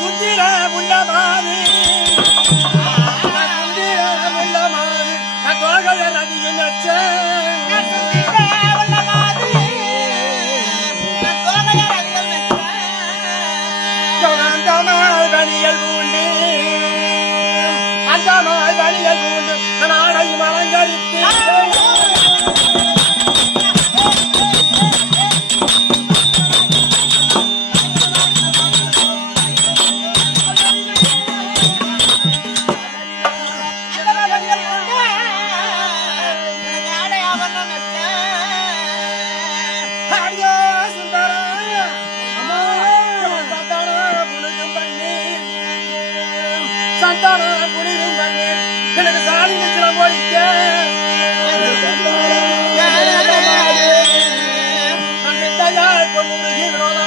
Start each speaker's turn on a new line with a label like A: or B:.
A: சுந்திர முள்ளமாறு.
B: சுந்திர
A: முள்ளமாறு. தோகல நதியின் அச்சே வணியல் பூண்டு. அந்தமாய் வணியல் பூண்டு. நாடை மலங்கரித்து சந்தான குளிரும் மண்ணில் எனக்கு சாதி நிச்சலம் வினோதா.